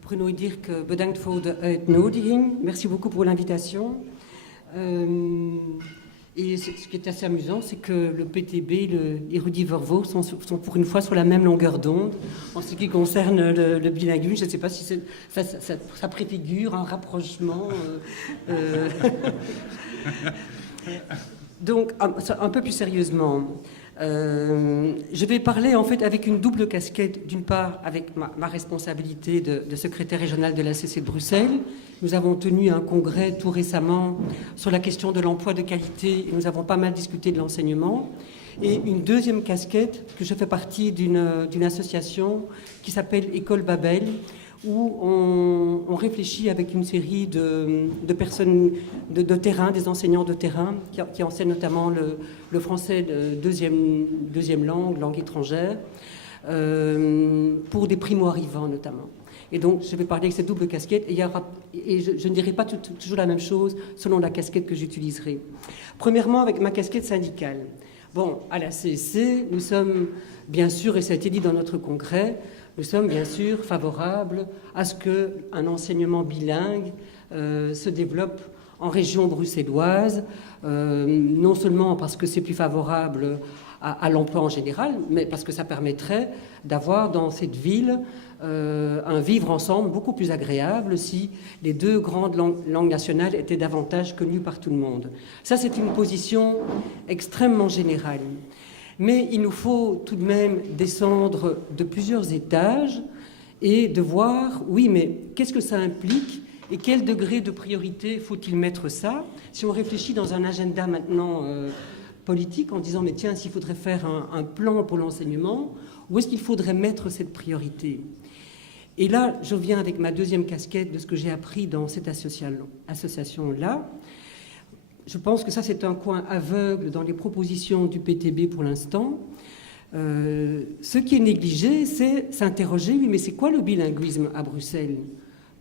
Bruno Dirk, bedankt voor de uitnodiging. Merci beaucoup pour l'invitation. Et ce qui est assez amusant, c'est que le PTB et Rudy Vervoort sont pour une fois sur la même longueur d'onde en ce qui concerne le bilinguisme. Je ne sais pas si ça préfigure un rapprochement. Donc, un peu plus sérieusement, je vais parler en fait avec une double casquette. D'une part, avec ma responsabilité de secrétaire régional de l'ACC de Bruxelles. Nous avons tenu un congrès tout récemment sur la question de l'emploi de qualité et nous avons pas mal discuté de l'enseignement. Et une deuxième casquette, que je fais partie d'une association qui s'appelle École Babel, où on réfléchit avec une série de personnes de terrain, des enseignants de terrain, qui enseignent notamment le français de deuxième langue étrangère, pour des primo-arrivants notamment. Et donc, je vais parler avec cette double casquette, et je ne dirai pas toujours la même chose selon la casquette que j'utiliserai. Premièrement, avec ma casquette syndicale. Bon, à la CSC, nous sommes bien sûr, et ça a été dit dans notre congrès, nous sommes bien sûr favorables à ce qu'un enseignement bilingue se développe en région bruxelloise, non seulement parce que c'est plus favorable à l'emploi en général, mais parce que ça permettrait d'avoir dans cette ville un vivre ensemble beaucoup plus agréable si les deux grandes langues nationales étaient davantage connues par tout le monde. Ça, c'est une position extrêmement générale. Mais il nous faut tout de même descendre de plusieurs étages et de voir, oui, mais qu'est-ce que ça implique et quel degré de priorité faut-il mettre ça? Si on réfléchit dans un agenda maintenant politique en disant, mais tiens, s'il faudrait faire un plan pour l'enseignement, où est-ce qu'il faudrait mettre cette priorité? Et là, je viens avec ma deuxième casquette de ce que j'ai appris dans cette association-là. Je pense que ça, c'est un coin aveugle dans les propositions du PTB pour l'instant. Ce qui est négligé, c'est s'interroger, oui, mais c'est quoi le bilinguisme à Bruxelles?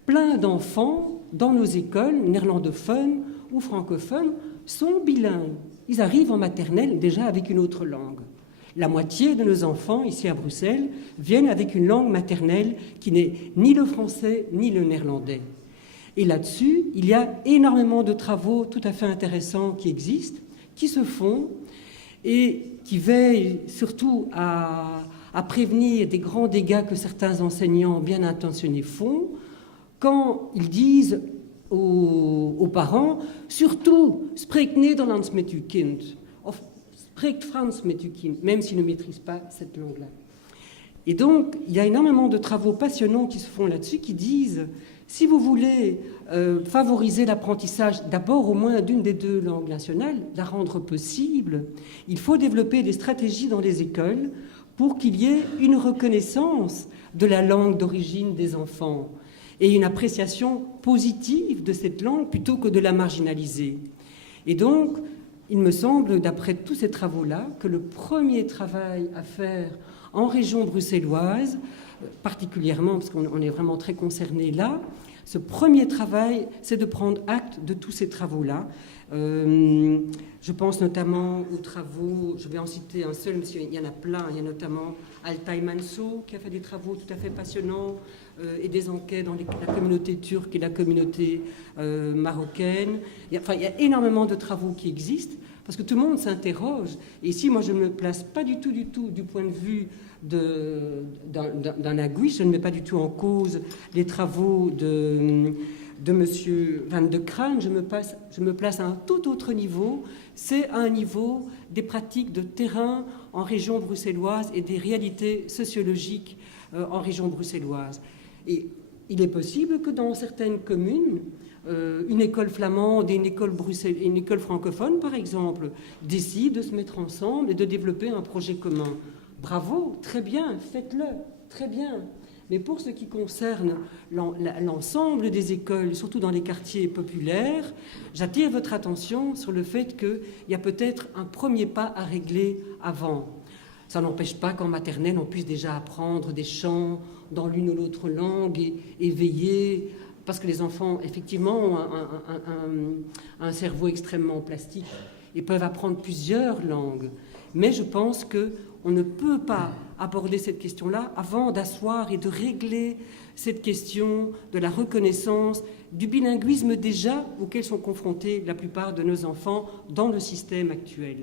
Plein d'enfants dans nos écoles, néerlandophones ou francophones, sont bilingues. Ils arrivent en maternelle déjà avec une autre langue. La moitié de nos enfants, ici à Bruxelles, viennent avec une langue maternelle qui n'est ni le français ni le néerlandais. Et là-dessus, il y a énormément de travaux tout à fait intéressants qui existent, qui se font et qui veillent surtout à prévenir des grands dégâts que certains enseignants bien intentionnés font quand ils disent aux parents, surtout, spreek Nederlands met uw kind, of spreek Frans met uw kind, même s'ils ne maîtrisent pas cette langue-là. Et donc, il y a énormément de travaux passionnants qui se font là-dessus, qui disent, si vous voulez favoriser l'apprentissage d'abord au moins d'une des deux langues nationales, la rendre possible, il faut développer des stratégies dans les écoles pour qu'il y ait une reconnaissance de la langue d'origine des enfants et une appréciation positive de cette langue plutôt que de la marginaliser. Et donc, il me semble, d'après tous ces travaux-là, que le premier travail à faire en région bruxelloise, particulièrement parce qu'on est vraiment très concerné là, ce premier travail, c'est de prendre acte de tous ces travaux-là. Je pense notamment aux travaux, je vais en citer un seul, parce qu'il y en a plein, il y a notamment Altay Manso qui a fait des travaux tout à fait passionnants et des enquêtes dans la communauté turque et la communauté marocaine. Il y a énormément de travaux qui existent parce que tout le monde s'interroge. Et ici, moi, je ne me place pas du tout du point de vue d'un linguiste, je ne mets pas du tout en cause les travaux de M. Van de Craan, je me place à un tout autre niveau, c'est à un niveau des pratiques de terrain en région bruxelloise et des réalités sociologiques en région bruxelloise. Et il est possible que dans certaines communes, une école flamande et une école francophone, par exemple, décident de se mettre ensemble et de développer un projet commun. Bravo, très bien, faites-le, très bien. Mais pour ce qui concerne l'ensemble des écoles, surtout dans les quartiers populaires, j'attire votre attention sur le fait qu'il y a peut-être un premier pas à régler avant. Ça n'empêche pas qu'en maternelle, on puisse déjà apprendre des chants dans l'une ou l'autre langue et veiller, parce que les enfants, effectivement, ont un cerveau extrêmement plastique et peuvent apprendre plusieurs langues. Mais je pense qu'on ne peut pas aborder cette question-là avant d'asseoir et de régler cette question de la reconnaissance du bilinguisme déjà auquel sont confrontés la plupart de nos enfants dans le système actuel.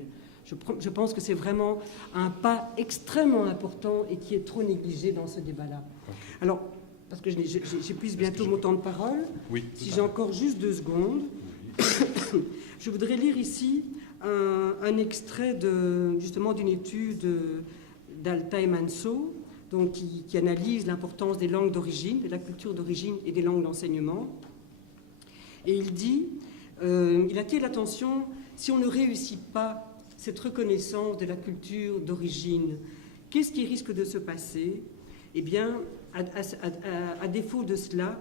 Je pense que c'est vraiment un pas extrêmement important et qui est trop négligé dans ce débat-là. Okay. Alors, parce que j'épuise bientôt mon temps de parole, oui, si j'ai encore juste 2 secondes, oui. Je voudrais lire ici un extrait justement d'une étude d'Altai Manso, donc qui analyse l'importance des langues d'origine, de la culture d'origine et des langues d'enseignement. Et il dit, il attire l'attention, si on ne réussit pas cette reconnaissance de la culture d'origine, qu'est-ce qui risque de se passer? Eh bien, à défaut de cela,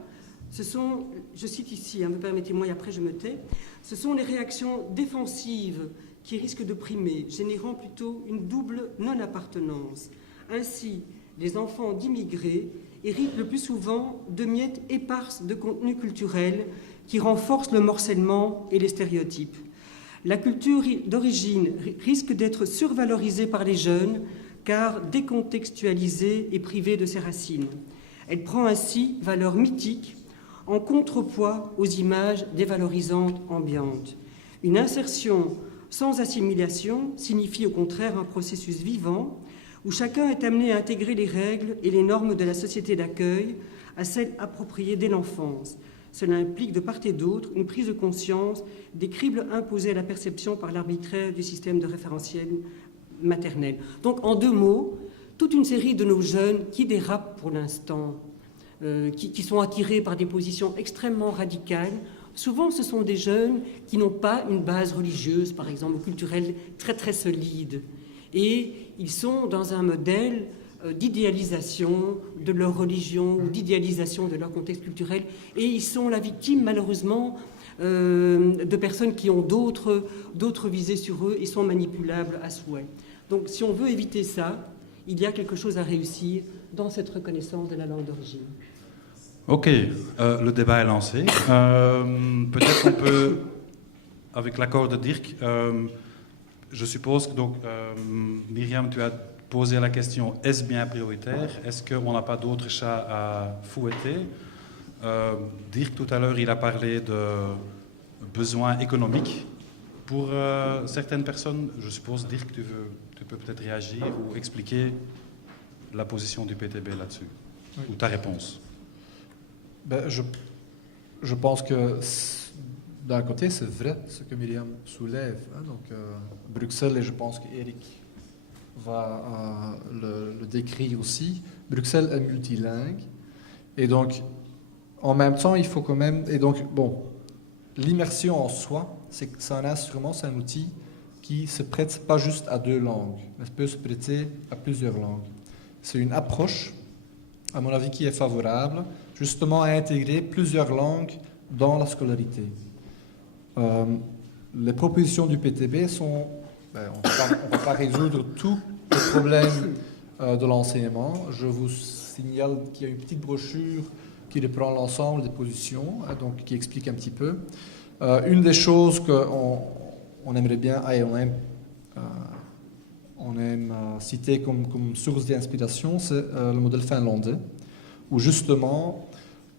ce sont, je cite ici, me permettez-moi et après je me tais, ce sont les réactions défensives qui risquent de primer, générant plutôt une double non-appartenance. Ainsi, les enfants d'immigrés héritent le plus souvent de miettes éparses de contenu culturel qui renforcent le morcellement et les stéréotypes. La culture d'origine risque d'être survalorisée par les jeunes car décontextualisée et privée de ses racines. Elle prend ainsi valeur mythique en contrepoids aux images dévalorisantes ambiantes. Une insertion sans assimilation signifie au contraire un processus vivant où chacun est amené à intégrer les règles et les normes de la société d'accueil à celles appropriées dès l'enfance. Cela implique de part et d'autre une prise de conscience des cribles imposés à la perception par l'arbitraire du système de référentiel maternel. Donc, en 2 mots, toute une série de nos jeunes qui dérapent pour l'instant, qui sont attirés par des positions extrêmement radicales. Souvent, ce sont des jeunes qui n'ont pas une base religieuse, par exemple, ou culturelle très très solide. Et ils sont dans un modèle d'idéalisation de leur religion ou d'idéalisation de leur contexte culturel. Et ils sont la victime, malheureusement, de personnes qui ont d'autres visées sur eux et sont manipulables à souhait. Donc, si on veut éviter ça, il y a quelque chose à réussir dans cette reconnaissance de la langue d'origine. Ok, le débat est lancé. Peut-être on peut, avec l'accord de Dirk, je suppose que donc, Myriam, tu as posé la question, est-ce bien prioritaire? Est-ce qu'on n'a pas d'autres chats à fouetter? Dirk, tout à l'heure, il a parlé de besoins économiques pour certaines personnes. Je suppose, Dirk, tu peux peut-être réagir ou expliquer la position du PTB là-dessus, oui. Ou ta réponse. Ben, je pense que d'un côté, c'est vrai ce que Myriam soulève. Hein, donc, Bruxelles, et je pense qu'Éric va le décrire aussi, Bruxelles est multilingue. Et donc, en même temps, il faut quand même... Et donc, bon, l'immersion en soi, c'est un instrument, c'est un outil qui ne se prête pas juste à 2 langues, mais peut se prêter à plusieurs langues. C'est une approche, à mon avis, qui est favorable, justement à intégrer plusieurs langues dans la scolarité. Les propositions du PTB sont... on ne va pas résoudre tous les problèmes de l'enseignement. Je vous signale qu'il y a une petite brochure qui reprend l'ensemble des positions, donc qui explique un petit peu. Une des choses qu'on aimerait bien, on aime citer comme source d'inspiration, c'est le modèle finlandais, où justement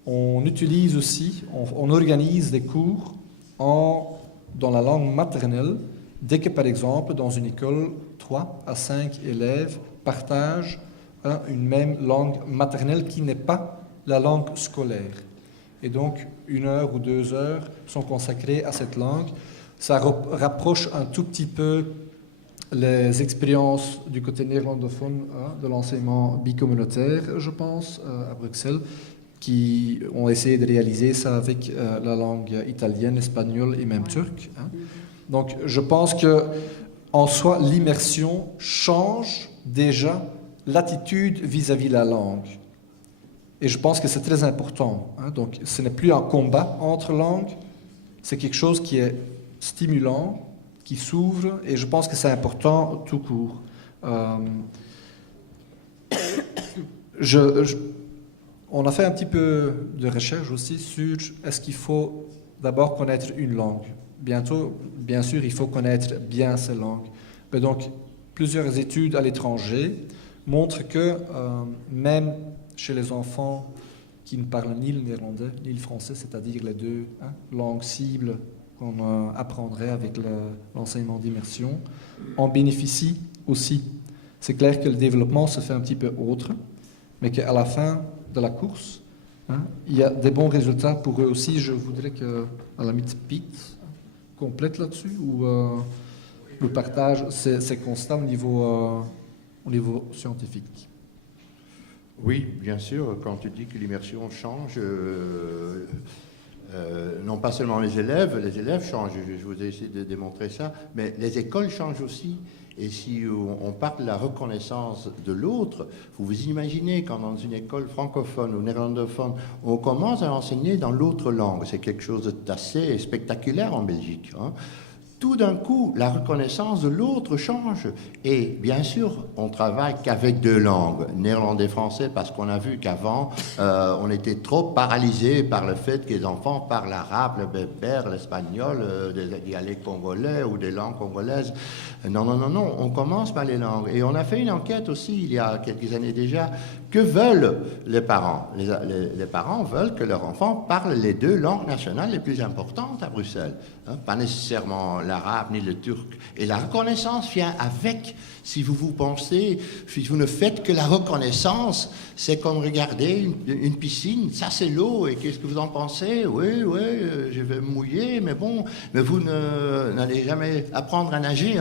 on utilise aussi, on organise des cours dans la langue maternelle, dès que par exemple dans une école 3 à 5 élèves partagent une même langue maternelle qui n'est pas la langue scolaire. Et donc 1 heure ou 2 heures sont consacrées à cette langue. Ça rapproche un tout petit peu les expériences du côté néerlandophone de l'enseignement bicommunautaire, je pense, à Bruxelles, qui ont essayé de réaliser ça avec la langue italienne, espagnole et même turque. Hein. Donc je pense que en soi, l'immersion change déjà l'attitude vis-à-vis de la langue. Et je pense que c'est très important. Hein. Donc ce n'est plus un combat entre langues, c'est quelque chose qui est stimulant, qui s'ouvre, et je pense que c'est important tout court. On a fait un petit peu de recherche aussi sur est-ce qu'il faut d'abord connaître une langue. Bientôt, bien sûr, il faut connaître bien ces langues. Mais donc, plusieurs études à l'étranger montre que même chez les enfants qui ne parlent ni le néerlandais ni le français, c'est-à-dire les deux langues cibles qu'on apprendrait avec l'enseignement d'immersion, en bénéficient aussi. C'est clair que le développement se fait un petit peu autre, mais qu'à la fin de la course, il y a des bons résultats pour eux aussi. Je voudrais que, à la limite, Pete complète là-dessus, ou le partage ces constats au niveau scientifique. Oui, bien sûr, quand tu dis que l'immersion change, non pas seulement les élèves changent, je vous ai essayé de démontrer ça, mais les écoles changent aussi. Et si on parle de la reconnaissance de l'autre, vous vous imaginez quand dans une école francophone ou néerlandophone, on commence à enseigner dans l'autre langue. C'est quelque chose d'assez spectaculaire en Belgique. Tout d'un coup, la reconnaissance de l'autre change. Et bien sûr, on travaille qu'avec deux langues, néerlandais et français, parce qu'on a vu qu'avant, on était trop paralysé par le fait que les enfants parlent l'arabe, le berbère, l'espagnol, des dialectes congolais ou des langues congolaises. Non, on commence par les langues. Et on a fait une enquête aussi, il y a quelques années déjà. Que veulent les parents? Les parents veulent que leur enfant parle les deux langues nationales les plus importantes à Bruxelles. Pas nécessairement l'arabe ni le turc. Et la reconnaissance vient avec. Si vous pensez, si vous ne faites que la reconnaissance, c'est comme regarder une piscine, ça c'est l'eau, et qu'est-ce que vous en pensez? Oui, je vais me mouiller, mais bon, mais vous n'allez jamais apprendre à nager.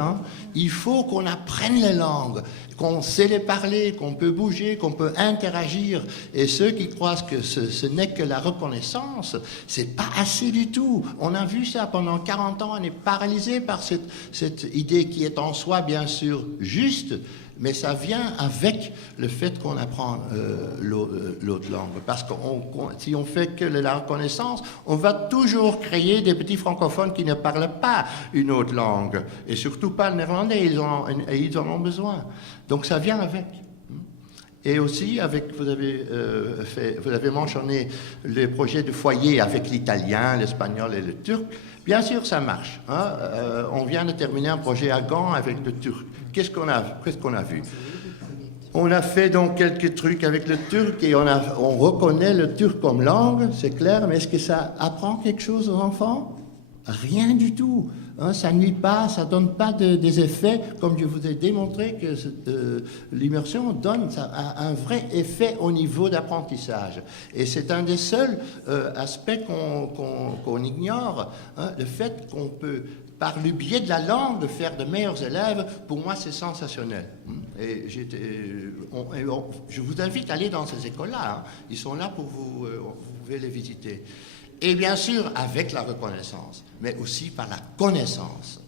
Il faut qu'on apprenne les langues, qu'on sait les parler, qu'on peut bouger, qu'on peut interagir. Et ceux qui croient que ce n'est que la reconnaissance, c'est pas assez du tout. On a vu ça pendant 40 ans, on est paralysé par cette idée qui est en soi, bien sûr, juste, mais ça vient avec le fait qu'on apprend l'autre langue. Parce que si on fait que la reconnaissance, on va toujours créer des petits francophones qui ne parlent pas une autre langue, et surtout pas le néerlandais, ils en ont besoin. Donc ça vient avec. Et aussi, vous avez mentionné les projets de foyer avec l'italien, l'espagnol et le turc. Bien sûr, ça marche. On vient de terminer un projet à Gand avec le turc. Qu'est-ce qu'on a vu? On a fait donc quelques trucs avec le turc et on reconnaît le turc comme langue, c'est clair, mais est-ce que ça apprend quelque chose aux enfants? Rien du tout. Ça nuit pas, ça donne pas des effets, comme je vous ai démontré que l'immersion donne un vrai effet au niveau d'apprentissage. Et c'est un des seuls aspects qu'on ignore, le fait qu'on peut, par le biais de la langue, faire de meilleurs élèves. Pour moi, c'est sensationnel. Et je vous invite à aller dans ces écoles-là. Ils sont là pour vous pouvez les visiter. Et bien sûr, avec la reconnaissance, mais aussi par la connaissance.